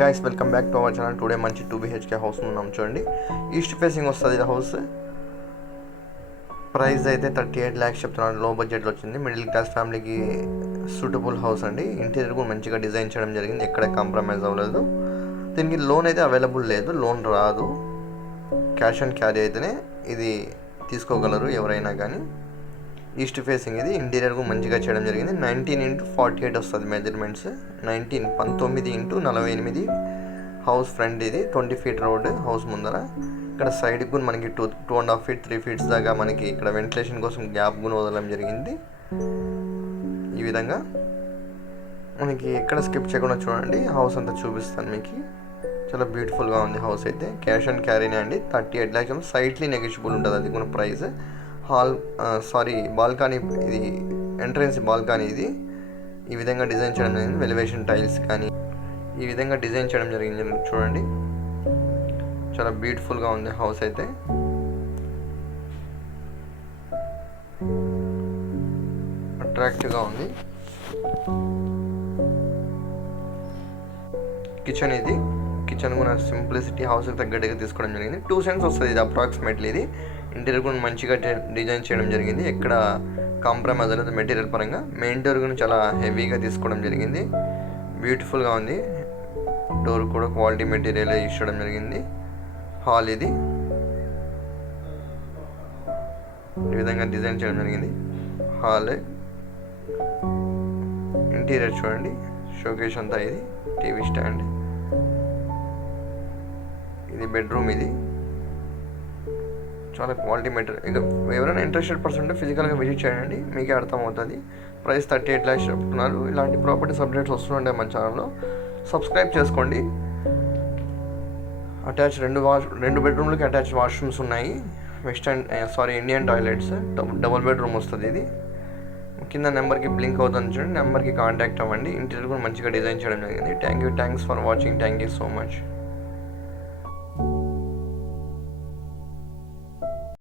Guys, welcome back to our channel. Today మంచి 2 BHK house ఉన్నాం చూడండి. ఈస్ట్ ఫేసింగ్ వస్తుంది ఇది హౌస్. ప్రైస్ అయితే 38 lakhs చెప్తున్నాను. లో బడ్జెట్లో వచ్చింది. మిడిల్ క్లాస్ ఫ్యామిలీకి సూటబుల్ హౌస్ అండి. ఇంటీరియర్ కూడా మంచిగా డిజైన్ చేయడం జరిగింది. ఎక్కడ కాంప్రమైజ్ అవ్వలేదు. దీనికి లోన్ అయితే అవైలబుల్ లేదు, లోన్ రాదు. క్యాష్ అండ్ క్యారీ అయితేనే ఇది తీసుకోగలరు ఎవరైనా కానీ. ఈస్ట్ ఫేసింగ్ ఇది. ఇంటీరియర్ కూడా మంచిగా చేయడం జరిగింది. 19x48 వస్తుంది మెజర్మెంట్స్. 19x48 హౌస్ ఫ్రంట్ ఇది. 20 feet రోడ్ హౌస్ ముందర. ఇక్కడ సైడ్కి కూడా మనకి 2.5 feet 3 feet దాకా మనకి ఇక్కడ వెంటిలేషన్ కోసం గ్యాప్ కూడా వదలడం జరిగింది. ఈ విధంగా మనకి ఎక్కడ స్కిప్ చేయకుండా చూడండి. హౌస్ అంతా చూపిస్తాను మీకు. చాలా బ్యూటిఫుల్గా ఉంది హౌస్ అయితే. క్యాష్ అండ్ క్యారీనే అండి. 38 lakhs సైట్లీ నెగోషియబుల్ ఉంటుంది అది కూడా ప్రైస్. బాల్కనీ ఇది, ఎంట్రన్స్ బాల్కనీ ఇది. ఈ విధంగా డిజైన్ చేయడం జరిగింది. ఎలివేషన్ టైల్స్ కానీ ఈ విధంగా డిజైన్ చేయడం జరిగింది చూడండి. చాలా బ్యూటిఫుల్గా ఉంది హౌస్ అయితే. అట్రాక్టివ్గా ఉంది. కిచెన్ ఇది. కిచెన్ కూడా సింప్లిసిటీ హౌస్కి తగ్గట్టుగా తీసుకోవడం జరిగింది. 2 cents వస్తుంది ఇది అప్రాక్సిమేట్లీ. ఇది ఇంటీరియర్ కూడా మంచిగా డిజైన్ చేయడం జరిగింది. ఎక్కడ కాంప్రమైజ్ అనేది మెటీరియల్ పరంగా. మెయిన్ డోర్ కూడా చాలా హెవీగా తీసుకోవడం జరిగింది. బ్యూటిఫుల్గా ఉంది. డోర్ కూడా క్వాలిటీ మెటీరియల్ యూస్ చేయడం జరిగింది. హాల్ ఇది. ఈ విధంగా డిజైన్ చేయడం జరిగింది. హాల్ ఇంటీరియర్ చూడండి. షోకేస్ అంతా ఇది. టీవీ స్టాండ్ ఇది. బెడ్రూమ్ ఇది. చాలా క్వాలిటీ మెటీరియల్. ఇక ఎవరైనా ఇంట్రెస్టెడ్ పర్సన్ ఉంటే ఫిజికల్గా విజిట్ చేయండి, మీకే అర్థమవుతుంది. ప్రైస్ 38 lakhs చెప్తున్నారు. ఇలాంటి ప్రాపర్టీస్ అప్డేట్స్ వస్తుంటాయి మన ఛానల్లో. సబ్స్క్రైబ్ చేసుకోండి. అటాచ్ 2 బెడ్రూమ్లకి అటాచ్ వాష్రూమ్స్ ఉన్నాయి. Indian toilets. డబుల్ బెడ్రూమ్ వస్తుంది ఇది. కింద నెంబర్కి బ్లింక్ అవుతుంది చూడండి. నెంబర్కి కాంటాక్ట్ అవ్వండి. ఇంటీరియర్ కూడా మంచిగా డిజైన్ చేయడం జరిగింది. Thanks for watching. Thank you so much.